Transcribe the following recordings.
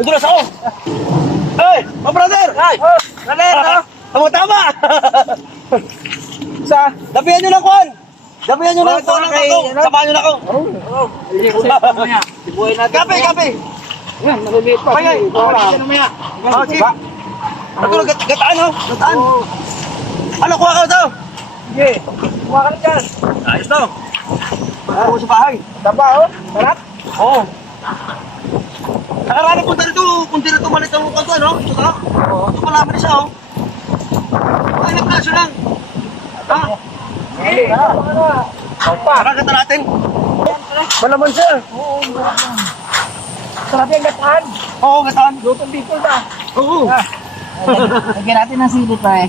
Nadulas ako. Hey, mga brother! Ay! Brother, no? Tama! Sa? Dabihan nyo ng kwan! Dabihan nyo ng Ito kwan na ng kay, kakong! ano? Samahan nyo na ako! Mamaya. Sibuhin natin. Kape! Yan, maliliit pa. Ay, ay. Yan mamaya. Oh, sige. Ito na, gataan ho! Gataan! Oo. Ano, kuha ka ito? Sige. Kuha ka na dyan. Ayos to! Ako sa bahay. Taba, oh. Sarap. Oo. Nakarami punta rito, kung di na tumalit ang kanto, ano? Ito ka? Oo. Ito pala naman siya, oh. Ay, nagplaso lang. Ha? Sige. Kakagata natin. Malaman siya. Oo. Sarap yung gatahan. Oo, gataan. Lutong dito na. Oo. Lagyan natin ng sili pa eh.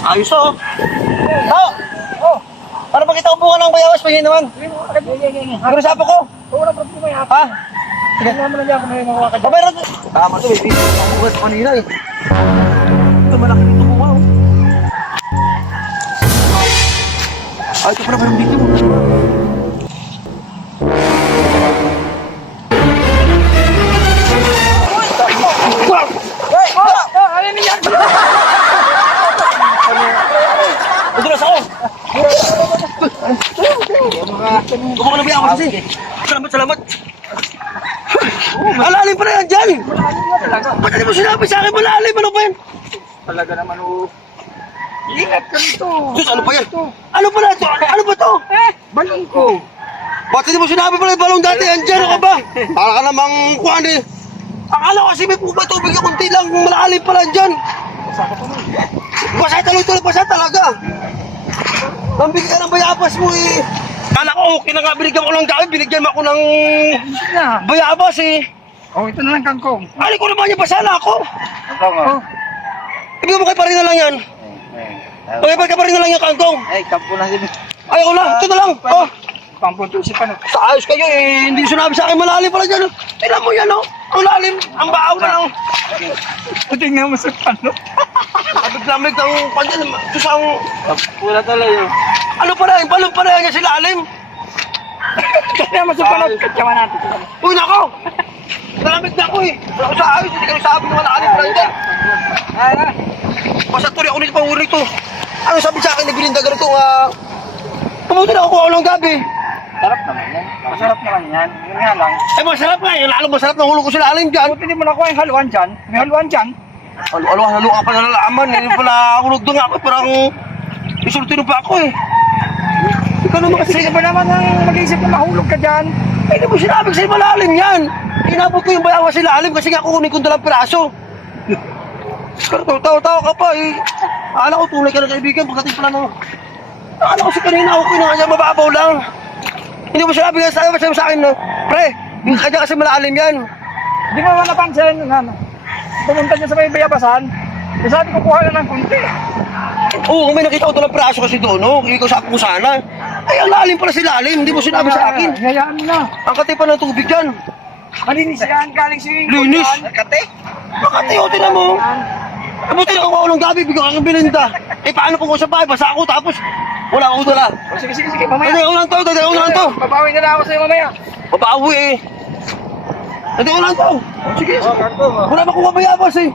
Ayos, oh. Oh! Oh. Para pakita ko buka ng bayawas, pahingin naman. Sige. Pero sapa ko. Wala problema yan. Ha? Tingnan mo na dyan kung may makuha ka dyan. Pabayran ko. Tama to, baby. Ang bukas kanina, eh. Ito, malaki dito buka, oh. Ay, ito pala ba yung dito? Hey! Ano niyan? Nadulas ako. Huwag mo na bayawas kasi. Salamat. Malalim pa na yan dyan. Ba't hindi mo sinabi sa akin malalim? Ano ba yan? Talaga naman oh. Ingat ka nito. Diyos, ano pa yan? Ano pa na ito? Ano ba ito? Balong ko. Ba't hindi mo sinabi pala yung balong dati? Andyan ka ba? Para ka namang kuhan eh. Akala ko kasi may tubig na kunti lang. Malalim pala dyan. Basa tuloy-tuloy basa talaga. Pambigay ka ng bayabas mo eh. Kala ko okay na nga binigyan ko lang gamit. Binigyan mo ako ng Na. bayabas eh. Oh, ito na lang kangkong. Alin ko naman yung basa na ako. Oh. Ibigay mo kay pa rin na lang yan. Okay, pa rin na lang yung kangkong. Ay, kampo na din. Ayaw na, ito na lang. Oh. Kampo to si Pano. Sa ayos kayo eh, hindi sinabi sa akin malalim pala dyan. Tignan mo yan oh, ang lalim, ang baaw na lang. Tingnan mo si Pano. Abig-lamig ang panyan, susang, Wala talaga yun. ano pa rin, balong pa rin yan si lalim. Tingnan mo si Pano. Katsawa natin. Uy nako, nalamig na ako eh. Wala ko sa ayos, hindi kayo sabi ng malalim pala dyan. Basta tuloy ako nito pang uri ito. Ano sabi sa akin ni Belinda ganito pumunta na ako ng gabi. Sarap naman yan. Masarap naman yan. Yun nga lang. Eh masarap nga eh, lalo masarap na hulog ko si lalim dyan. Buti hindi mo nakuha yung haluan dyan. May haluan dyan. Halo ka pa nalalaman eh, pala hulog doon nga ako, parang isultino pa ako eh. Ikaw naman kasi, Sige ba naman ang mag-iisip na mahulog ka dyan? eh di mo sinabi sa'yo malalim yan. Inabot ko yung bayawas si lalim kasi nga kukunin ko dalang piraso. Pero tawa-tawa ka pa eh. Akala ko tunay ka na kaibigan pagdating pala no. Akala ko si kanina okay na kanya mababaw lang. Hindi mo sinabi nga sa akin no. Pre, kanya kasi malalim yan. Hindi mo naman napansin. Pumunta niya sa may bayabasan. Sabi ko kuha na ng kunti. Oo, kung may nakita ko dalang piraso kasi doon no. Ikaw sabi ko sana. Ay, ang lalim pala si lalim. Hindi mo sinabi sa akin. Hayaan mo na. Ang katipan ng tubig yan. Malinis yan. Galing swimming Linis? Kate? Makati, o tinan mo. Abuti na ako ng gabi, bigyan kang Belinda. Eh paano kung ako sa bahay, basa ako tapos wala akong dala. Oh, sige, mamaya. Dali ko lang to. Babawi na lang ako sa'yo mamaya. Babawi eh. Dali ko lang to. Sige, wala ba kung mabayabas eh.